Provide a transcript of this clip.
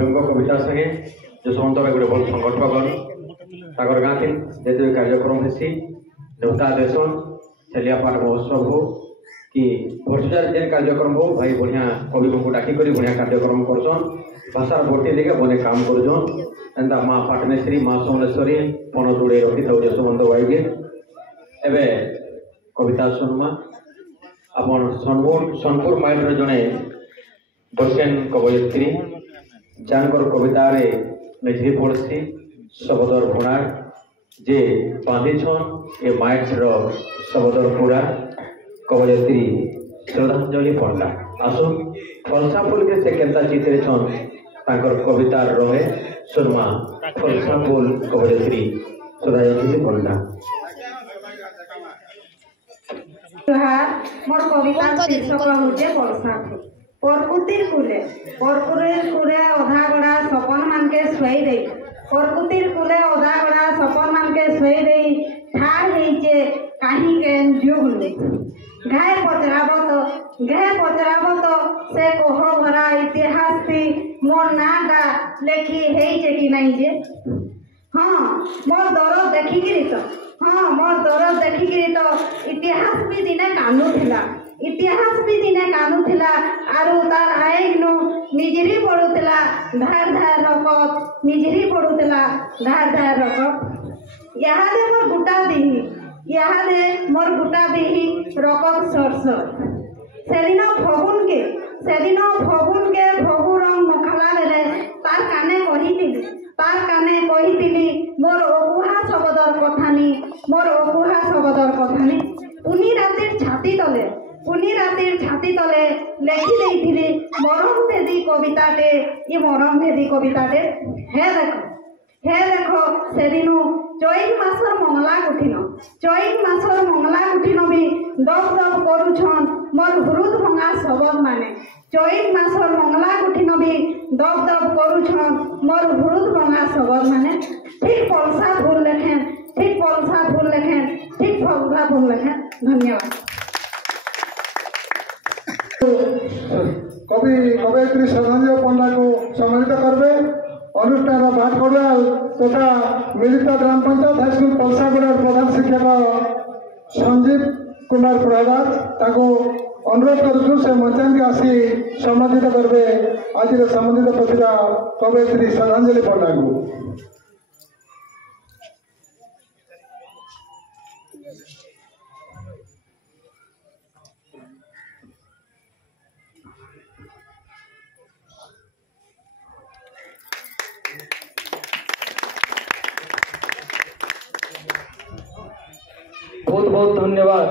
ବ୍ୟଙ୍ଗ କବିତା ସାଙ୍ଗେ ଯଶୋବନ୍ତ ଗୋଟେ ଭଲ ସଂଗଠନ ତାଙ୍କର ଗାଁ ଥିନ୍ ଯେତେ କାର୍ଯ୍ୟକ୍ରମ ହେସି ଦେବତା ଦେଶନ୍ ଛେଲିଆ ପାଠ ମହୋତ୍ସବ हो कि भर्चुआल जेन कार्यक्रम हो भाई बढ़िया कवि को डाकी करी बढ़िया कार्यक्रम करछन भाषार बोटी लेके बने काम करछन एंदा माँ पाटनेश्वरी माँ सोमलेश्वरी पन जोड़े रखी था यशोबंत भाई के एबे कविता सुनमा अपन सोनपुर माइंड जड़े बसेन कवयित्री जानकर कविता रे मेझी पड़सी सबदर पुणार जे बांधिछन ए माइंड रो सबदर पुरा कवयित्री श्रद्धांजलि पढ़ला आसु फलसा फूल के से केंता चित्रे छन तांकर कविता रहे सुरमा फलसा फूल कवयित्री श्रद्धांजलि पढ़ला मोर कविता शीर्षक होचे फलसा फूल परकुतिर कुले अधा गड़ा सपन मान के सोई दे परकुतिर कुले अधा गड़ा सपन मान के सोई दे ठार हेचे काहे के जुगले घाय पचराब तो से कोह भरा इतिहास थी मोर नाटा लेखी हेचे कि नहीं जे हाँ मोर दरद देखिकी तो इतिहास भी दिने कानू थिला आरु तार आएनु निजरी पड़ुतला धार रकत निजरी पड़ुतला धार रकत यादे मोर गुटा दिही रकत सरस सेदिन फगुन के भगु रंग मुखाला बेले तार काने कहितिली मोर अकुहा शब्दर कथानी पुनी रातिर छाती तले लेखि देइथिली मरम भेदी कविताटे हे देखो सेदिनु चैत मासर मंगला गुठिन भी दब करुछन मोर हुरुद भंगा सबद माने चैत मासर मंगला गुठिन भी दब करुछन मोर हुरुद भंगा सबद माने ठीक फलसा फूल लेखें ठीक फलसा फूल लेखें धन्यवाद। कवयित्री श्रद्धांजलि पंडा को सम्मानित करबे अनुष्ठान भाट कड़ियाल तथा मिलित ग्राम पंचायत हाईस्कूल पलसागुड़ा प्रधान शिक्षक संजीव कुमार प्रधान ताको अनुरोध करूँ से मंचान आसी सम्मानित करबे आज सम्मानित प्रतिभा कवयित्री श्रद्धांजलि पंडा को बहुत बहुत धन्यवाद।